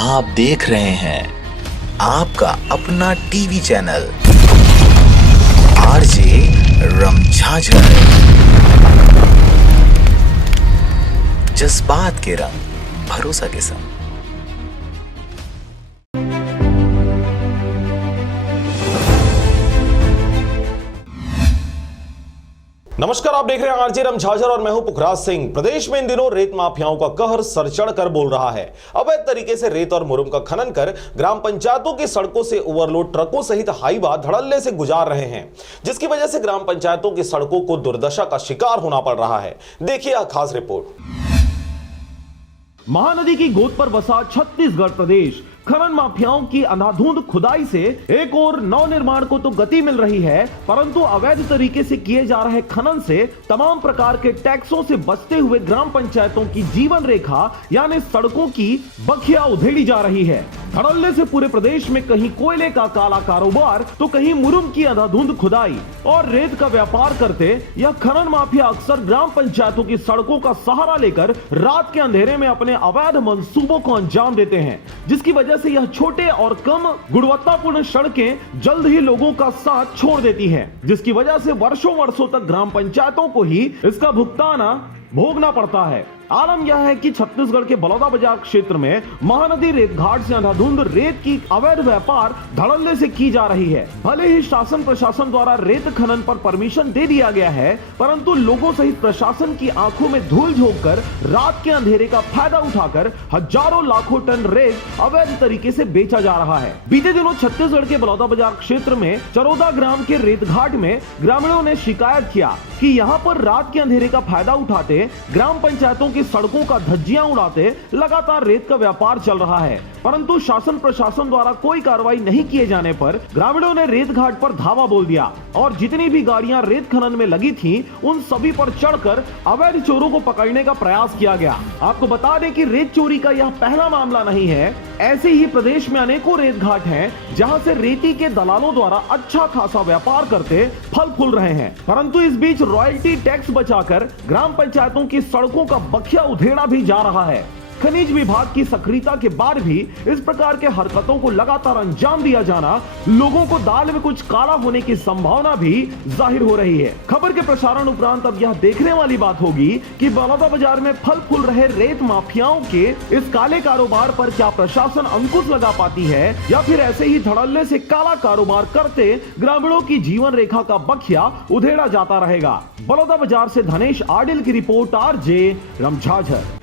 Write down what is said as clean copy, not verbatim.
आप देख रहे हैं आपका अपना टीवी चैनल आरजे रमझाझर। जज्बात के रंग, भरोसा के संग। नमस्कार, आप देख रहे हैं आरजे रमझाझर और मैं हूं पुखराज सिंह। प्रदेश में इन दिनों रेत माफियाओं का कहर सर चढ़ कर बोल रहा है। अवैध तरीके से रेत और मुरुम का खनन कर ग्राम पंचायतों की सड़कों से ओवरलोड ट्रकों सहित हाईवा धड़ल्ले से गुजार रहे हैं, जिसकी वजह से ग्राम पंचायतों की सड़कों को दुर्दशा का शिकार होना पड़ रहा है। देखिए यह खास रिपोर्ट। महानदी की गोद पर बसा छत्तीसगढ़ प्रदेश खनन माफियाओं की अंधाधुंध खुदाई से एक और नवनिर्माण को तो गति मिल रही है, परंतु अवैध तरीके से किए जा रहे खनन से तमाम प्रकार के टैक्सों से बचते हुए ग्राम पंचायतों की जीवन रेखा यानी सड़कों की बखिया उधेड़ी जा रही है। धड़ल्ले से पूरे प्रदेश में कहीं कोयले का काला कारोबार तो कहीं मुरुम की अंधाधुंध खुदाई और रेत का व्यापार करते यह खनन माफिया अक्सर ग्राम पंचायतों की सड़कों का सहारा लेकर रात के अंधेरे में अपने अवैध मंसूबों को अंजाम देते हैं, जिसकी वजह से यह छोटे और कम गुणवत्तापूर्ण सड़कें जल्द ही लोगों का साथ छोड़ देती हैं, जिसकी वजह से वर्षों वर्षों तक ग्राम पंचायतों को ही इसका भुगतान भोगना पड़ता है। आलम यह है कि छत्तीसगढ़ के बलौदाबाजार क्षेत्र में महानदी रेत घाट से अंधाधुंध रेत की अवैध व्यापार धड़ल्ले से की जा रही है। भले ही शासन प्रशासन द्वारा रेत खनन पर परमिशन दे दिया गया है, परंतु लोगों सहित प्रशासन की आंखों में धूल झोंककर रात के अंधेरे का फायदा उठाकर हजारों लाखों टन रेत अवैध तरीके से बेचा जा रहा है। बीते दिनों छत्तीसगढ़ के बलौदाबाजार क्षेत्र में चरोदा ग्राम के रेत घाट में ग्रामीणों ने शिकायत किया कि यहाँ पर रात के अंधेरे का फायदा उठाते ग्राम पंचायतों की सड़कों का धज्जियां उड़ाते लगातार रेत का व्यापार चल रहा है, परंतु शासन प्रशासन द्वारा कोई कार्रवाई नहीं किए जाने पर ग्रामीणों ने रेत घाट पर धावा बोल दिया और जितनी भी गाड़ियां रेत खनन में लगी थीं, उन सभी पर चढ़कर अवैध चोरों को पकड़ने का प्रयास किया गया। आपको बता दें कि रेत चोरी का यह पहला मामला नहीं है। ऐसे ही प्रदेश में अनेकों रेत घाट हैं, जहां से रेती के दलालों द्वारा अच्छा खासा व्यापार करते फल फूल रहे हैं, परंतु इस बीच रॉयल्टी टैक्स बचाकर ग्राम पंचायतों की सड़कों का बखिया उधेड़ा भी जा रहा है। खनिज विभाग की सक्रियता के बाद भी इस प्रकार के हरकतों को लगातार अंजाम दिया जाना लोगों को दाल में कुछ काला होने की संभावना भी जाहिर हो रही है। खबर के प्रसारण उपरांत अब यह देखने वाली बात होगी कि बलौदाबाजार में फल फूल रहे रेत माफियाओं के इस काले कारोबार पर क्या प्रशासन अंकुश लगा पाती है, या फिर ऐसे ही धड़ल्ले से काला कारोबार करते ग्रामीणों की जीवन रेखा का बखिया उधेड़ा जाता रहेगा। बलौदाबाजार से धनेश आडिल की रिपोर्ट, आरजे रमझाझर।